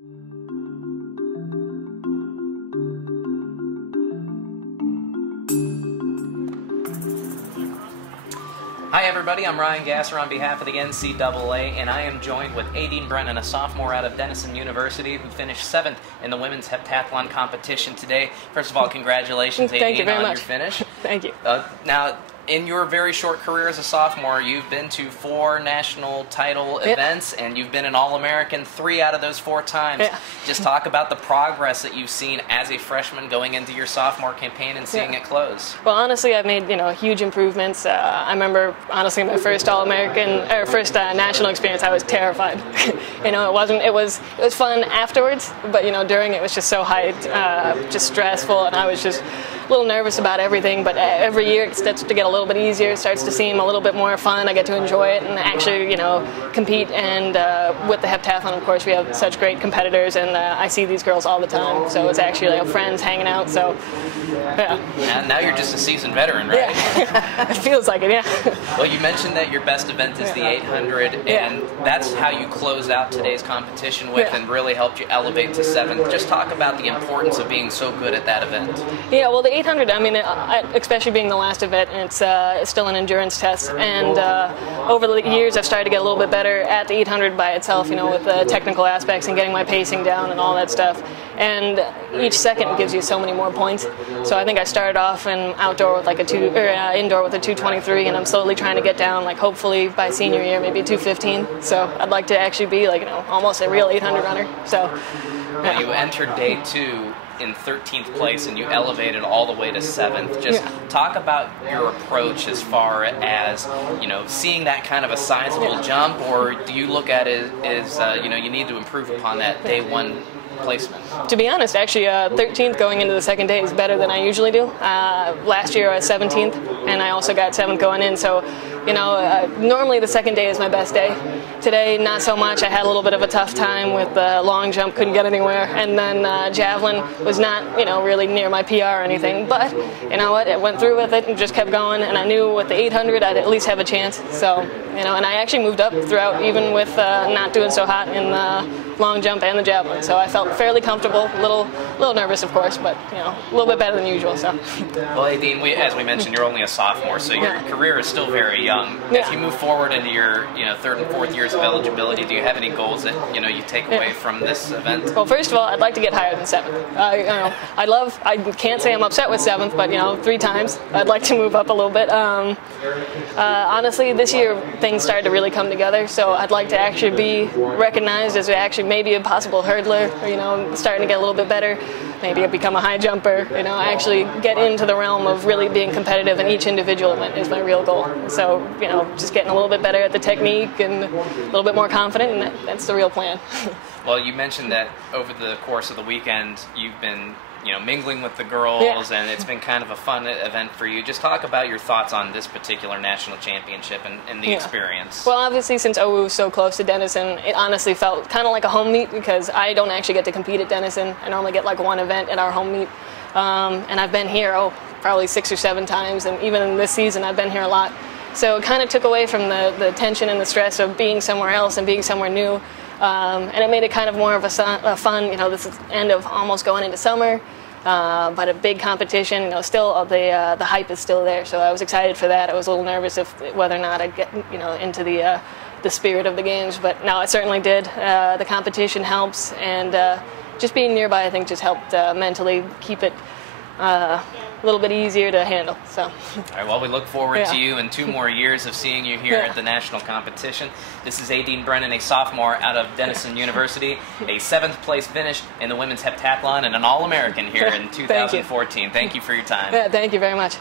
Hi everybody, I'm Ryan Gasser on behalf of the NCAA, and I am joined with Aedin Brennan, a sophomore out of Denison University, who finished 7th in the women's heptathlon competition today. First of all, congratulations, Aedin, on your finish. Thank you. Now, in your very short career as a sophomore, you've been to 4 national title events, and you've been an All-American 3 out of those 4 times. Just talk about the progress that you've seen as a freshman going into your sophomore campaign and seeing it close. Well, honestly, I've made huge improvements. I remember, honestly, my first All-American or first national experience, I was terrified. It was fun afterwards, but during it was just so hyped, just stressful, and I was just a little nervous about everything. But every year it starts to get a little bit easier. It starts to seem a little bit more fun. I get to enjoy it and actually, compete. And with the heptathlon, of course, we have such great competitors, and I see these girls all the time. So it's actually like friends hanging out. So, yeah. Now you're just a seasoned veteran, right? Yeah. It feels like it, yeah. Well, you mentioned that your best event is the 800, and that's how you close out today's competition with and really helped you elevate to 7th. Just talk about the importance of being so good at that event. Yeah, well, the 800, I mean, especially being the last event, it's still an endurance test, and over the years I've started to get a little bit better at the 800 by itself, with the technical aspects and getting my pacing down and all that stuff. And each second gives you so many more points. So I think I started off in outdoor with like indoor with a 223, and I'm slowly trying to get down, like hopefully by senior year, maybe 215. So I'd like to actually be like almost a real 800 runner. So. Well, you entered day 2 in 13th place, and you elevated all the way to 7th. Just talk about your approach as far as, seeing that kind of a sizable jump, or do you look at it as, you need to improve upon that day 1 placement? To be honest, actually, 13th going into the second day is better than I usually do. Last year I was 17th, and I also got 7th going in, so normally the second day is my best day. Today, not so much. I had a little bit of a tough time with the long jump, couldn't get anywhere, and then javelin was not, really near my PR or anything, but you know what, I went through with it and just kept going, and I knew with the 800 I'd at least have a chance, so, and I actually moved up throughout, even with not doing so hot in the long jump and the javelin, so I felt fairly comfortable, a little nervous, of course, but, a little bit better than usual, so. Well, Aedin, as we mentioned, you're only a sophomore, so your career is still very young. As you move forward into your, 3rd and 4th years of eligibility, do you have any goals that, you take away from this event? Well, first of all, I'd like to get higher than 7th. I can't say I'm upset with 7th, but, 3 times. I'd like to move up a little bit. Honestly, this year things started to really come together, so I'd like to actually be recognized as actually maybe a possible hurdler, starting to get a little bit better. Maybe become a high jumper, actually get into the realm of really being competitive in each individual event is my real goal. So, just getting a little bit better at the technique and a little bit more confident, and that's the real plan. Well, you mentioned that over the course of the weekend you've been mingling with the girls, and it's been kind of a fun event for you. Just talk about your thoughts on this particular national championship and the experience. Well, obviously, since OU was so close to Denison, it honestly felt kind of like a home meet, because I don't actually get to compete at Denison. I normally get like 1 event at our home meet, and I've been here, probably 6 or 7 times, and even in this season I've been here a lot. So it kind of took away from the tension and the stress of being somewhere else and being somewhere new. And it made it kind of more of a fun, this is the end of almost going into summer, but a big competition, still the hype is still there, so I was excited for that. I was a little nervous whether or not I'd get, into the spirit of the games, but no, I certainly did. The competition helps, and just being nearby, I think, just helped mentally keep it a little bit easier to handle. So. All right, well, we look forward to you in 2 more years of seeing you here at the national competition. This is Aedin Brennan, a sophomore out of Denison University, a 7th place finish in the women's heptathlon, and an All-American here in 2014. Thank you for your time. Yeah, thank you very much.